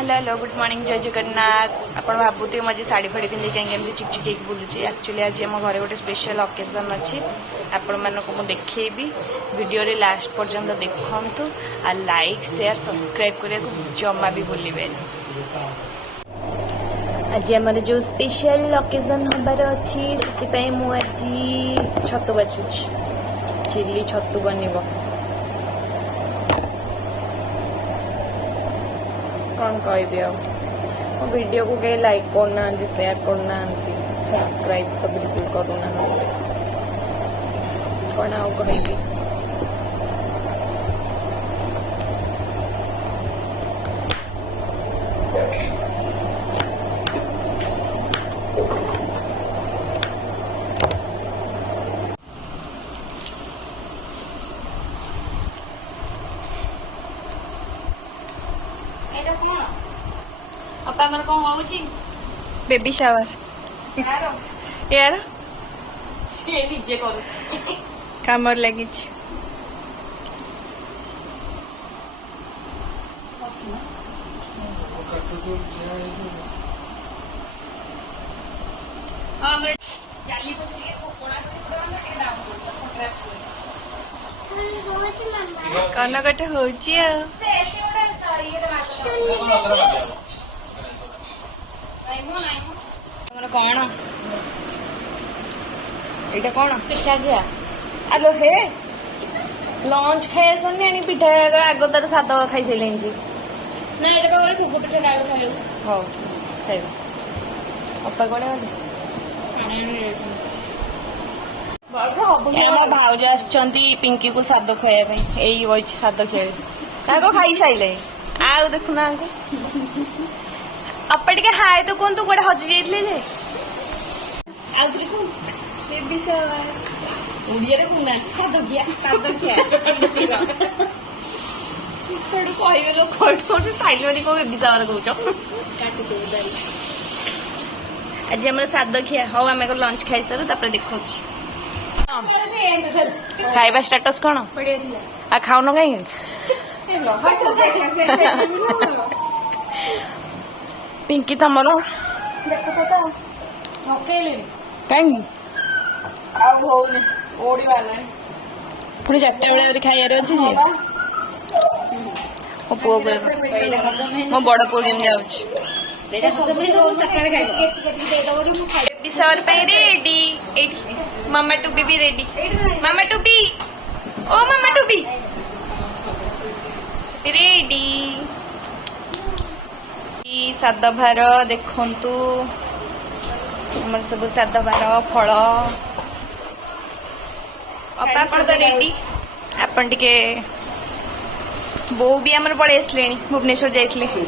Hello hello good morning जय जगन्नाथ आपण भावुथे मजे साड़ी फाड़ी पिंधि कहीं चिकचिक बुलूची एक्चुअली आज आम घर गोटे स्पेशल ओकेजन अच्छी आपण मानक मुझे देखी वीडियो रे लास्ट पर्यंत देखु आ लाइक शेयर सब्सक्राइब करने को जमा भी भूलिए। आज आम जो स्पेशल ओकेजन हबार अच्छी से मुझे छतु बाछुची चिली छतु बनब कौन कह वीडियो को कहीं लाइक करना शेयर करना सब्सक्राइब तो बिल्कुल करूना कौन आउ कह अपा मन कौन होउची बेबी शावर यार से डीजे करूची कामर लागिच हमर जाली को के कोना के डाउन कॉन्ट्रास्ट कौन गटे होउची से ऐसे ओडा ये कौन ये कौन पिठा दिया आलो हे लंच खाए सनी पिठा आग तार सात खाई सारे ना ये पिठा डाल खाई हाँ खाइब अपा कौन भाज आस पिंकी को साद खाया यही साद खाए खाई सारे आउ देखुना अपा टे हाय तो कौन तू कड़े हजि जाइए आज आम साद खिया हाँ आम लंच खाई सारू देखा खाइबा स्टेटस कौन आ खाऊन कहीं पिंकी तमर कहीं पुणी 4टा बेले खाइबार अच्छी मो पुओ मो बड़ पुओ गेम जाऊँ रेडी मामा टुबी भी रेडी मामा टुबी ओ मामा टुबी रेडी साद भार देखु सब साद भार फल अपा तो रेडी आपन टिके बो भी आमर पड़े आसले भुवनेश्वर जाइए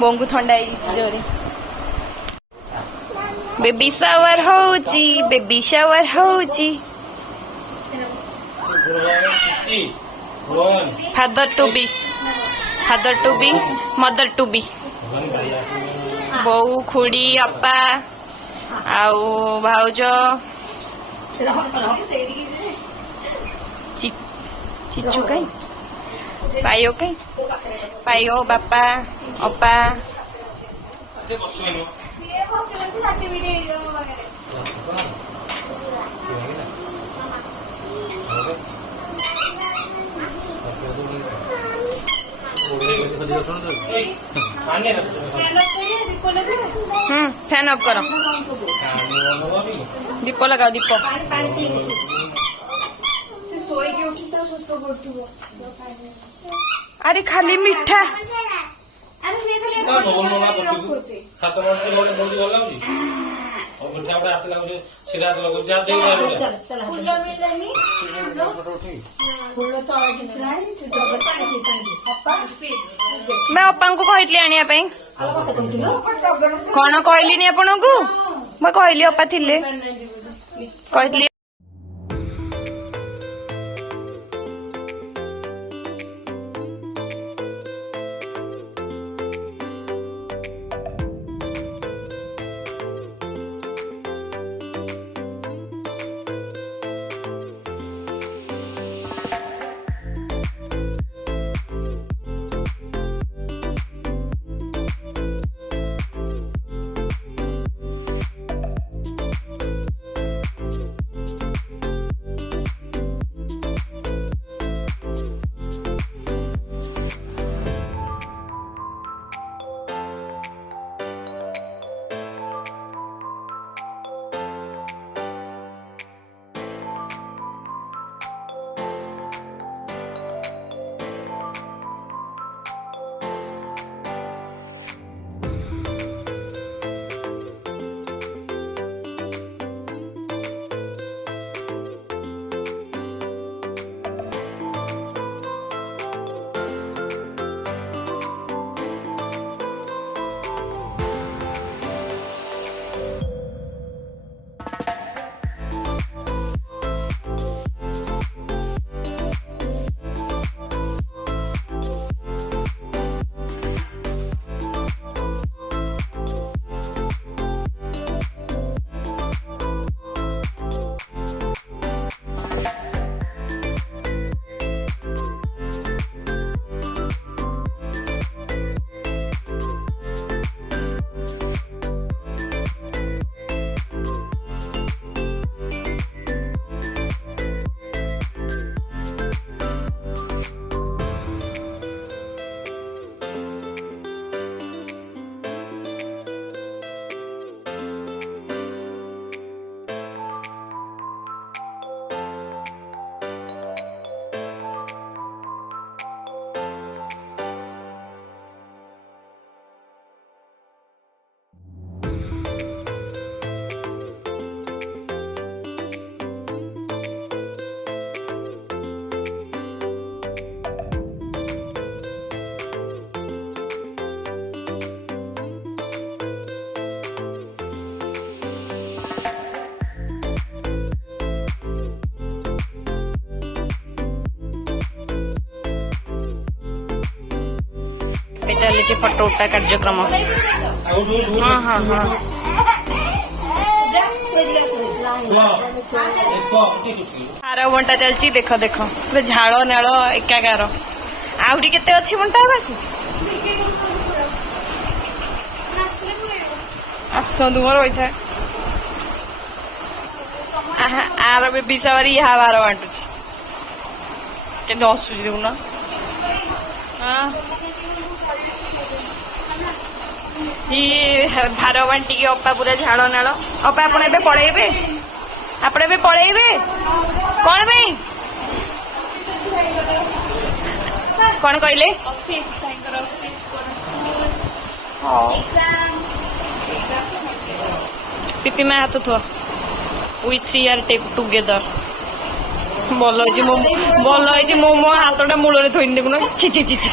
बो को ठंडा जोरे बेबी शावर होची बेबी शावर होची father to be mother to be बो खुड़ी अपा आउ भाउज चिचू कहीं पायो बापा अपा फैन ऑफ करो दीप लगाओ दीप अरे खाली मीठा मैं अपा को कहली आने कौन कहली आपण को मैं कहली अपा थिले कहली चली फटो उठा कार्यक्रम। हाँ हाँ हाँ हार बंटा चलची देख देख झाड़ नाल एकाकार आहरी केते अच्छी बंटा आसतु मोर रही था आर बेबी सारी यहाँ बार बांटुची के हसुची देखुन भार बांटिकी अपा पूरा झाड़ नाल अपा आप पलैबे आप पलैबे कौन भाई कौन कहले पिपी मैं हाथ थुआ वी 3 आर टेक टुगेदर भल मो हाथ मूल थोड़ी देखुन छी छी छी छी